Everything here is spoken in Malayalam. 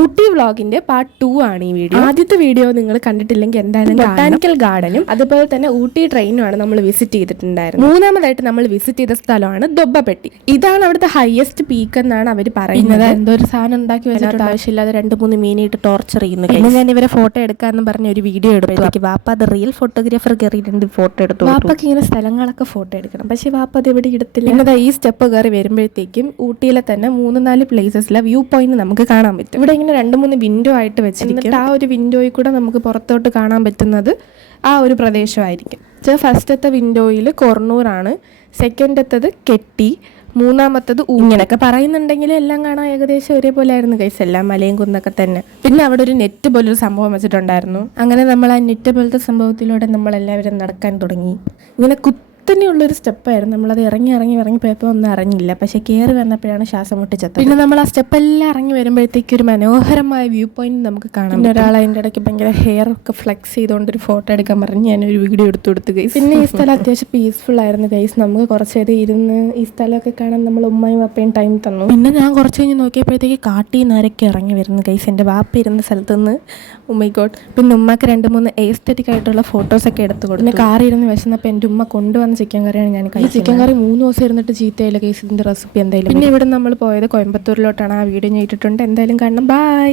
ഊട്ടി വ്ളോഗിന്റെ പാർട്ട് 2 ആണ് ഈ വീഡിയോ. ആദ്യത്തെ വീഡിയോ നിങ്ങൾ കണ്ടിട്ടില്ലെങ്കിൽ എന്തായാലും ബൊട്ടാനിക്കൽ ഗാർഡനും അതുപോലെ തന്നെ ഊട്ടി ട്രെയിനുമാണ് നമ്മൾ വിസിറ്റ് ചെയ്തിട്ടുണ്ടായിരുന്നത്. മൂന്നാമതായിട്ട് നമ്മൾ വിസിറ്റ് ചെയ്ത സ്ഥലമാണ് ദൊബ്ബപ്പെട്ടി. ഇതാണ് അവിടുത്തെ ഹയസ്റ്റ് പീക്ക് എന്നാണ് അവർ പറയുന്നത്. എന്തോ ഒരു സാധനം ഉണ്ടാക്കി വെച്ചിട്ട് ആവശ്യമില്ലാതെ 2-3 മീനിട്ട് ടോർച്ചർ ചെയ്യുന്നു. പിന്നെ ഞാൻ ഇവരെ ഫോട്ടോ എടുക്കാന്ന് പറഞ്ഞ ഒരു വീഡിയോ എടുത്തു. വാപ്പ അത് റിയൽ ഫോട്ടോഗ്രാഫർ കയറിയിട്ടുണ്ട്, ഫോട്ടോ എടുത്തു. വാപ്പക്ക് ഇങ്ങനെ സ്ഥലങ്ങളൊക്കെ ഫോട്ടോ എടുക്കണം, പക്ഷെ വാപ്പ അത് എവിടെ എടുത്തില്ല. പിന്നെ ഈ സ്റ്റെപ്പ് കയറി വരുമ്പോഴത്തേക്കും ഊട്ടിയിലെ തന്നെ 3-4 പ്ലേസസിലെ വ്യൂ പോയിന്റ് നമുക്ക് കാണാൻ പറ്റും. ഇവിടെ ഇങ്ങനെ 2-3 വിൻഡോ ആയിട്ട് വെച്ചിരിക്കും. ആ ഒരു വിൻഡോയിൽ കൂടെ നമുക്ക് പുറത്തോട്ട് കാണാൻ പറ്റുന്നത് ആ ഒരു പ്രദേശമായിരിക്കും. ഫസ്റ്റത്തെ വിൻഡോയിൽ കൊർണൂറാണ്, സെക്കൻഡത്തത് കെട്ടി, മൂന്നാമത്തത് ഇങ്ങനെയൊക്കെ പറയുന്നുണ്ടെങ്കിൽ എല്ലാം കാണാൻ ഏകദേശം ഒരേപോലെ ആയിരുന്നു ഗൈസ്, എല്ലാം മലയും കുന്നൊക്കെ തന്നെ. പിന്നെ അവിടെ ഒരു നെറ്റ് പോലൊരു സംഭവം വെച്ചിട്ടുണ്ടായിരുന്നു. അങ്ങനെ നമ്മൾ ആ നെറ്റ് പോലത്തെ സംഭവത്തിലൂടെ നമ്മളെല്ലാവരും നടക്കാൻ തുടങ്ങി. ഇങ്ങനെ തന്നെയുള്ളൊരു സ്റ്റെപ്പായിരുന്നു. നമ്മളത് ഇറങ്ങി പോയപ്പോൾ ഒന്നും അറിഞ്ഞില്ല, പക്ഷെ കയറി വന്നപ്പോഴാണ് ശ്വാസം മുട്ടിച്ചത്. പിന്നെ നമ്മൾ ആ സ്റ്റെപ്പെല്ലാം ഇറങ്ങി വരുമ്പോഴത്തേക്ക് ഒരു മനോഹരമായ വ്യൂ പോയിന്റ് നമുക്ക് കാണാം. പിന്നെ ഒരാൾ അതിൻ്റെ ഇടയ്ക്ക് ഭയങ്കര ഹെയർ ഒക്കെ ഫ്ലെക്സ് ചെയ്തുകൊണ്ടൊരു ഫോട്ടോ എടുക്കാൻ പറഞ്ഞ് ഞാനൊരു വീഡിയോ എടുത്തു കൊടുത്തു ഗൈസ്. പിന്നെ ഈ സ്ഥലം അത്യാവശ്യം പീസ്ഫുൾ ആയിരുന്നു ഗൈസ്. നമുക്ക് കുറച്ച് നേരം ഇരുന്ന് ഈ സ്ഥലമൊക്കെ കാണാൻ നമ്മൾ ഉമ്മയും വാപ്പയും ടൈം തന്നു. പിന്നെ ഞാൻ കുറച്ച് കഴിഞ്ഞ് നോക്കിയപ്പോഴത്തേക്ക് കാട്ടിൽ നിന്ന് ആരൊക്കെ ഇറങ്ങി വരുന്നു ഗൈസ്. എൻ്റെ വാപ്പ ഇരുന്ന സ്ഥലത്ത് നിന്ന് ഉമ്മ ഗോഡ്. പിന്നെ ഉമ്മക്ക് 2-3 എസ്തെറ്റിക് ആയിട്ടുള്ള ഫോട്ടോസൊക്കെ എടുത്തു കൊടുത്തു. പിന്നെ കാറിൽ ഇരുന്ന് വിശന്നപ്പോൾ എൻ്റെ ഉമ്മ കൊണ്ടുവന്ന ചിക്കൻ കറിയാണ് ഞാൻ കഴിച്ചത്. ചിക്കൻ കറി 3 ദിവസം ഇരുന്നിട്ട് ചീത്തയില്ല കേസ്. ഇതിന്റെ റെസിപ്പി എന്തായാലും. പിന്നെ ഇവിടെ നമ്മൾ പോയത് കോയമ്പത്തൂരിലോട്ടാണ്. ആ വീഡിയോ ഞാൻ ഇട്ടിട്ടുണ്ട്, എന്തായാലും കാണണം. ബൈ.